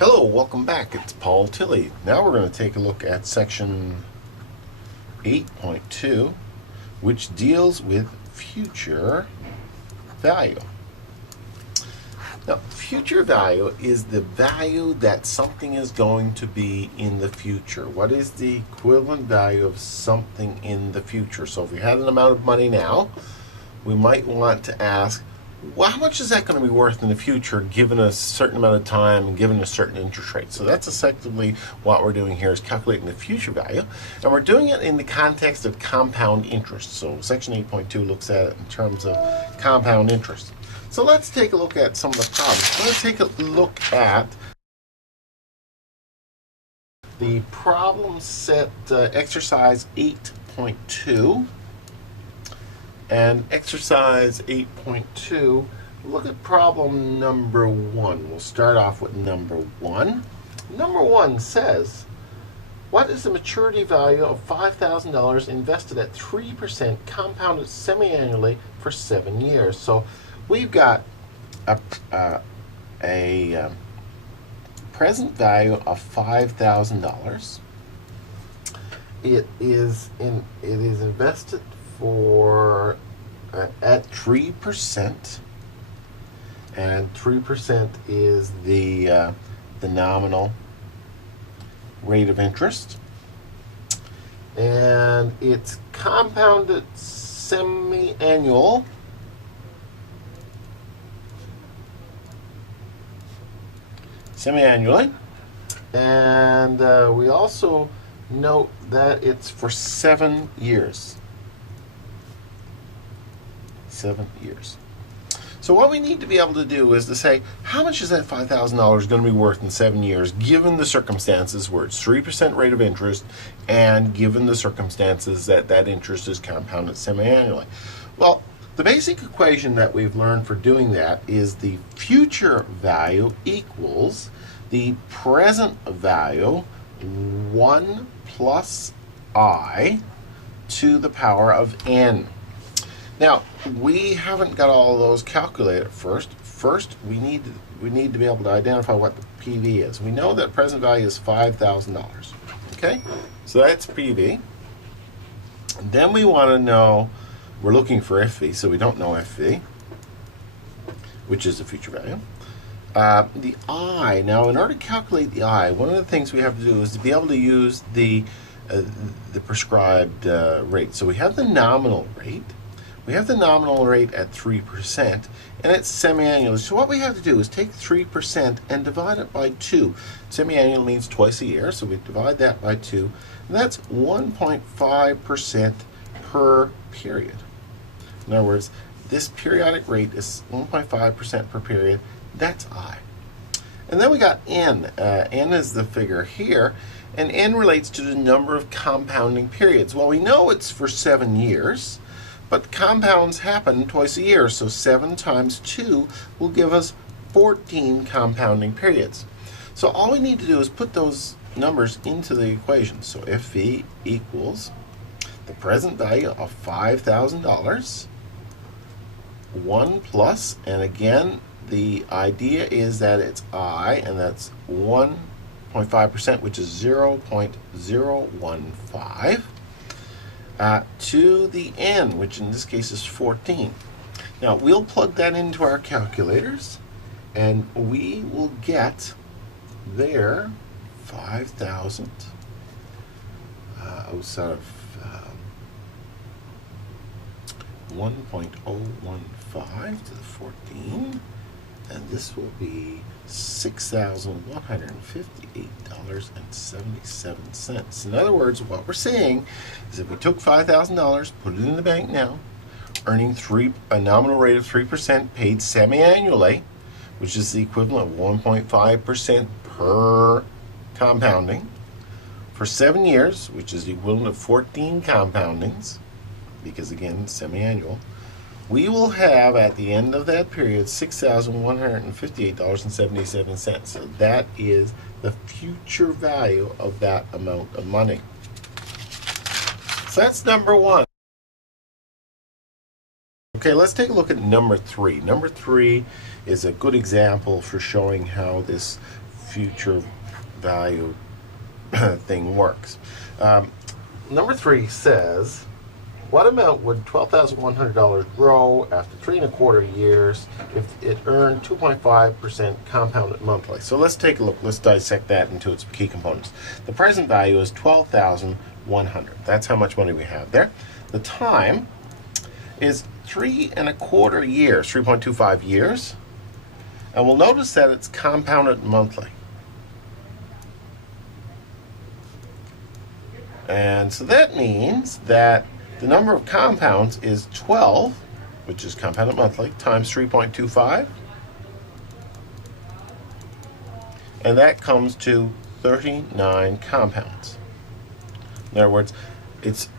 Hello, welcome back. It's Paul Tilley. Now we're going to take a look at section 8.2, which deals with future value. Now, future value is the value that something is going to be in the future. What is the equivalent value of something in the future? So if we had an amount of money now, we might want to ask, well, how much is that going to be worth in the future given a certain amount of time and given a certain interest rate? So that's effectively what we're doing here, is calculating the future value. And we're doing it in the context of compound interest. So section 8.2 looks at it in terms of compound interest. So let's take a look at some of the problems. Let's take a look at the problem set exercise 8.2. And exercise 8.2, look at problem number 1. We'll start off with number 1. Number 1 says, what is the maturity value of $5,000 invested at 3% compounded semi-annually for 7 years? So we've got a present value of $5,000. It is invested for at 3%, and 3% is the nominal rate of interest, and it's compounded semi-annually, and we also note that it's for 7 years. 7 years. So what we need to be able to do is to say, how much is that $5,000 going to be worth in 7 years, given the circumstances where it's 3% rate of interest, and given the circumstances that that interest is compounded semi-annually? Well, the basic equation that we've learned for doing that is the future value equals the present value 1 plus I to the power of n. Now, we haven't got all of those calculated first. First, we need to be able to identify what the PV is. We know that present value is $5,000. Okay? So that's PV. And then we want to know, we're looking for FV, so we don't know FV, which is the future value. The I, now in order to calculate the I, one of the things we have to do is to be able to use the prescribed rate. So we have the nominal rate. We have the nominal rate at 3%, and it's semi-annual. So what we have to do is take 3% and divide it by 2. Semi-annual means twice a year, so we divide that by 2, and that's 1.5% per period. In other words, this periodic rate is 1.5% per period. That's I. And then we got N. N is the figure here, and N relates to the number of compounding periods. Well, we know it's for 7 years, but compounds happen twice a year, so 7 times 2 will give us 14 compounding periods. So all we need to do is put those numbers into the equation. So FV equals the present value of $5,000, 1 plus, and again, the idea is that it's I, and that's 1.5%, which is 0.015. To the n, which in this case is 14. Now we'll plug that into our calculators, and we will get there 5,000 outside of 1.015 to the 14, and this will be $6,158.77. In other words, what we're saying is if we took $5,000, put it in the bank now, earning a nominal rate of 3% paid semi-annually, which is the equivalent of 1.5% per compounding, for 7 years, which is the equivalent of 14 compoundings, because again, semi-annual, we will have at the end of that period $6,158.77. So that is the future value of that amount of money. So that's number 1. Okay, let's take a look at number 3. Number 3 is a good example for showing how this future value thing works. Number 3 says, what amount would $12,100 grow after 3¼ years if it earned 2.5% compounded monthly? So let's take a look. Let's dissect that into its key components. The present value is $12,100. That's how much money we have there. The time is 3¼ years, 3.25 years. And we'll notice that it's compounded monthly. And so that means that the number of compounds is 12, which is compounded monthly, times 3.25. And that comes to 39 compounds. In other words, it's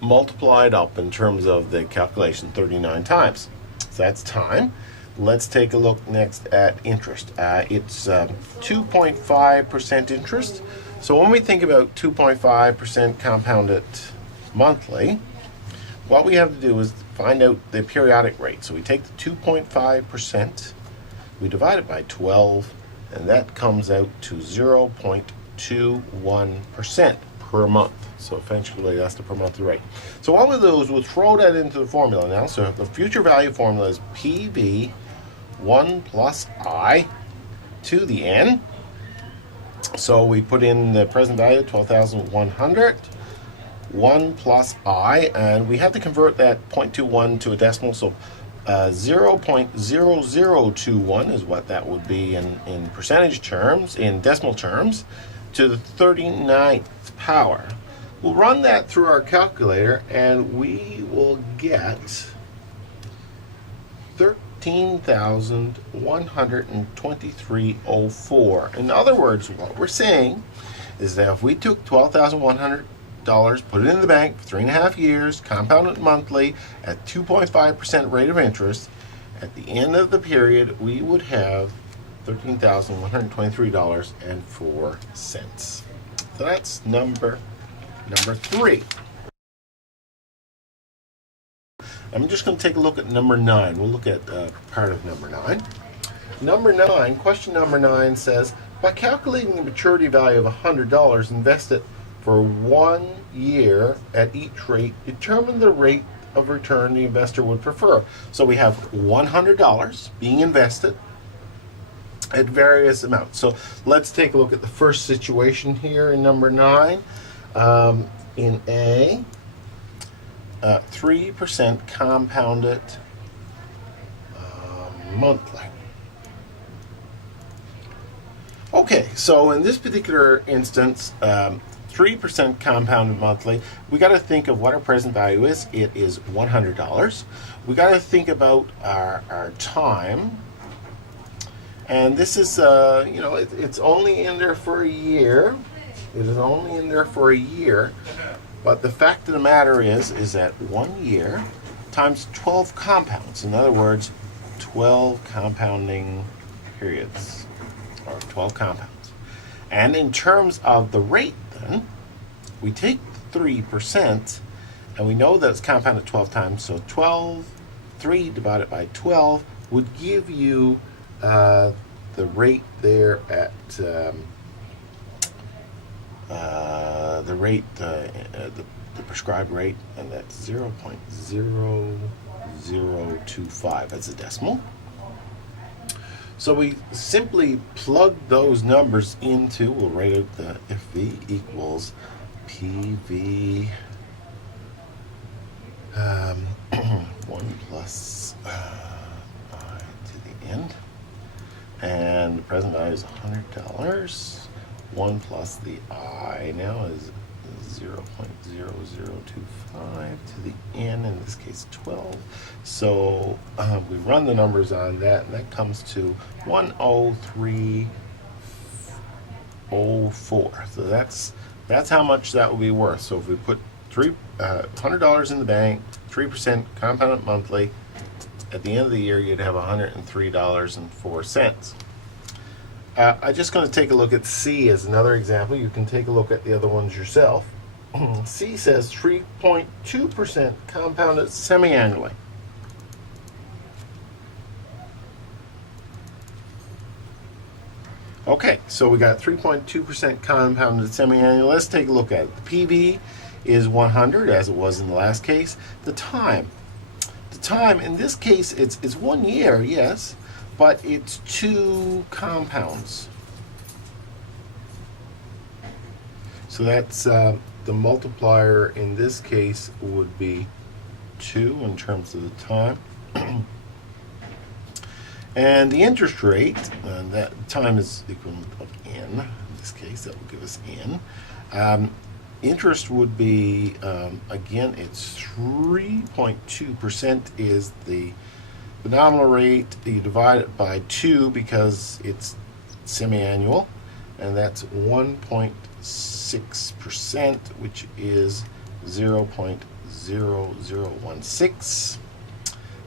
multiplied up in terms of the calculation 39 times. So that's time. Let's take a look next at interest. It's 2.5% interest. So when we think about 2.5% compounded monthly, what we have to do is find out the periodic rate. So we take the 2.5%, we divide it by 12, and that comes out to 0.21% per month. So eventually that's the per month rate. So what we'll do is we'll throw that into the formula now. So the future value formula is PV 1 plus I to the N. So we put in the present value, 12,100, 1 plus I, and we have to convert that 0.21 to a decimal, so 0.0021 is what that would be in percentage terms, in decimal terms, to the 39th power. We'll run that through our calculator, and we will get 13,123.04. In other words, what we're saying is that if we took $12,100, put it in the bank for 3.5 years, compounded monthly at 2.5% rate of interest, at the end of the period, we would have $13,123.04. So that's number 3. I'm just going to take a look at number 9. We'll look at part of number 9. Question number 9 says, by calculating the maturity value of $100 invested for 1 year at each rate, determine the rate of return the investor would prefer. So we have $100 being invested at various amounts. So let's take a look at the first situation here in number 9. In A, 3% compounded monthly. Okay, so in this particular instance, 3% compounded monthly, we got to think of what our present value is. It is $100. We got to think about our time. And this is, it's only in there for a year. It is only in there for a year. But the fact of the matter is that 1 year times 12 compounds. In other words, 12 compounding periods, or 12 compounds. And in terms of the rate, then, we take 3%, and we know that it's compounded 12 times, so 3 divided by 12 would give you the rate there at the prescribed rate, and that's 0.0025. That's a decimal. So we simply plug those numbers into, we'll write out the if V equals PV 1 plus I to the end. And the present value is $100. 1 plus the I now is 0.0025 to the N, in this case 12. So we run the numbers on that, and that comes to 103.04. So that's how much that will be worth. So if we put $100 in the bank, 3% compounded monthly, at the end of the year you'd have $103.04. I'm just going to take a look at C as another example. You can take a look at the other ones yourself. C says 3.2% compounded semi-annually. Okay, so we got 3.2% compounded semi-annual. Let's take a look at it. The PV is 100, as it was in the last case. The time in this case, it's 1 year, yes, but it's 2 compounds. So that's the multiplier in this case would be 2 in terms of the time. And the interest rate, that time is equivalent of n. In this case, that will give us n. Interest would be, again, it's 3.2% is the nominal rate. You divide it by 2 because it's semi-annual, and that's 1.6%, which is 0.0016.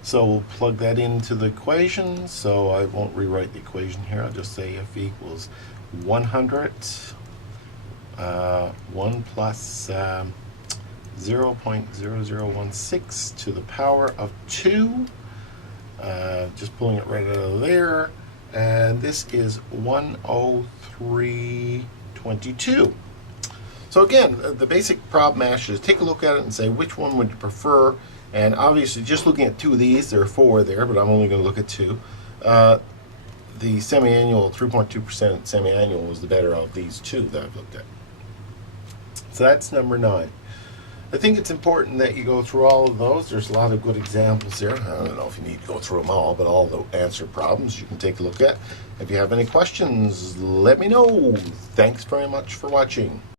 So we'll plug that into the equation. So I won't rewrite the equation here. I'll just say F equals 100, 1 plus 0.0016 to the power of 2. Just pulling it right out of there. And this is 103.22. So again, the basic problem asked is take a look at it and say which one would you prefer. And obviously, just looking at 2 of these, there are 4 there, but I'm only going to look at 2. The semi-annual, 3.2% semi-annual was the better of these 2 that I've looked at. So that's number 9. I think it's important that you go through all of those. There's a lot of good examples there. I don't know if you need to go through them all, but all the answer problems you can take a look at. If you have any questions, let me know. Thanks very much for watching.